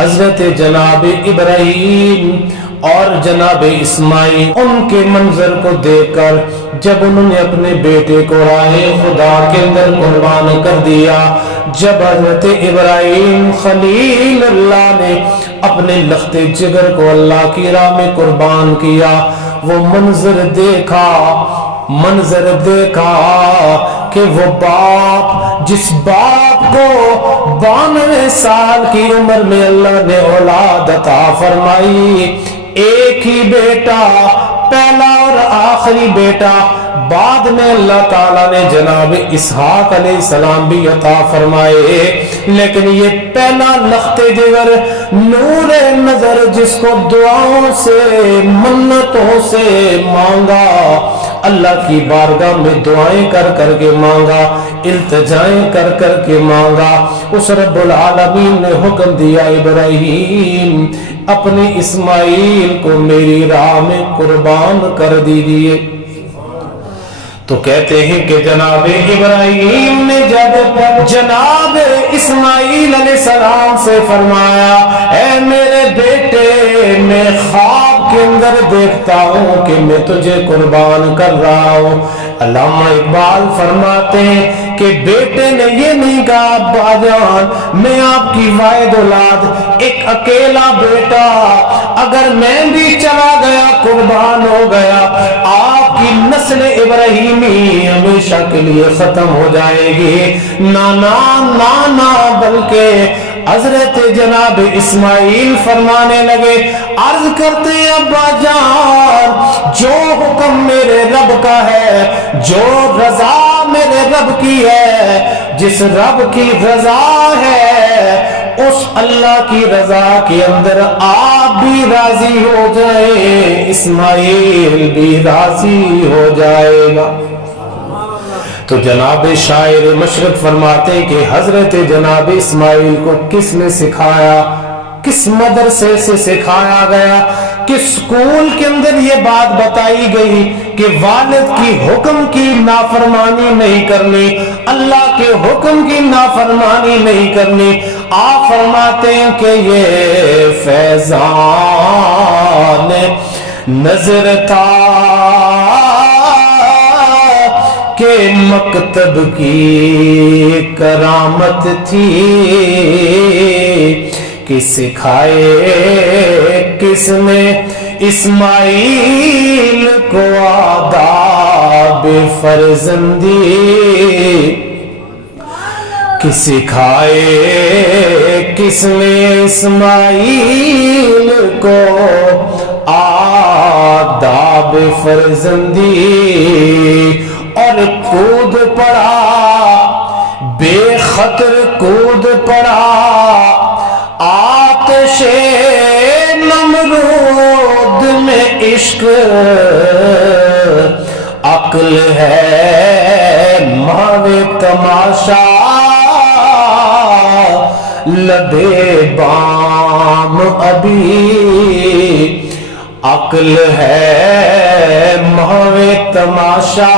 حضرت جناب ابراہیم اور جناب اسماعیل ان کے منظر کو دیکھ کر جب انہوں نے اپنے بیٹے کو راہ خدا کے اندر قربان کر دیا، جب حضرت ابراہیم خلیل اللہ نے اپنے لخت جگر کو اللہ کی راہ میں قربان کیا، وہ منظر دیکھا کہ وہ باپ، جس باپ کو 92 سال کی عمر میں اللہ نے اولاد عطا فرمائی، ایک ہی بیٹا، پہلا اور آخری بیٹا، بعد میں اللہ تعالیٰ نے جناب اسحاق علیہ السلام بھی عطا فرمائے، لیکن یہ پہلا لخت جگر نور نظر جس کو دعاؤں سے منتوں سے مانگا، اللہ کی بارگاہ میں دعائیں کر کر کے مانگا، التجائیں کر کر کے مانگا، اس رب العالمین نے حکم دیا ابراہیم اپنے اسماعیل کو میری راہ میں قربان کر دیجئے۔ تو کہتے ہیں کہ جناب ابراہیم نے جب جناب اسماعیل علیہ السلام سے فرمایا، اے میرے بیٹے، میں خواب کے اندر دیکھتا ہوں کہ میں تجھے قربان کر رہا ہوں۔ علامہ اقبال فرماتے ہیں کہ بیٹے نے یہ نہیں کہا ابا جان میں آپ کی واحد اولاد، ایک اکیلا بیٹا، اگر میں بھی چلا گیا قربان ہو گیا آپ کی نسل ابراہیمی ہمیشہ کے لیے ختم ہو جائے گی۔ نانا بلکہ حضرت جناب اسماعیل فرمانے لگے، عرض کرتے ہیں ابا جان جو حکم میرے رب کا ہے، جو رضا میرے رب کی ہے، جس رب کی رضا ہے اس اللہ کی رضا کے اندر آپ بھی راضی ہو جائیں، اسماعیل بھی راضی ہو جائے گا۔ تو جناب شاعر مشرق فرماتے ہیں کہ حضرت جناب اسماعیل کو کس نے سکھایا، کس مدرسے سے سکھایا گیا، کس اسکول کے اندر یہ بات بتائی گئی کہ والد کی حکم کی نافرمانی نہیں کرنی، اللہ کے حکم کی نافرمانی نہیں کرنی؟ آپ فرماتے ہیں کہ یہ فیضان نظر تھا کہ مکتب کی کرامت تھی، کہ سکھائے کس نے اسماعیل کو آداب فرزندی، کہ سکھائے کس نے اسماعیل کو آداب فرزندی، اور کود پڑا بے خطر کود پڑا آتش نمرود میں عشق، عقل ہے ماوے تماشا لبے بام ابھی، عقل ہے ماوے تماشا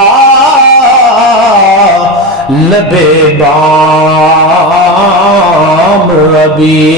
لبے بام ابھی۔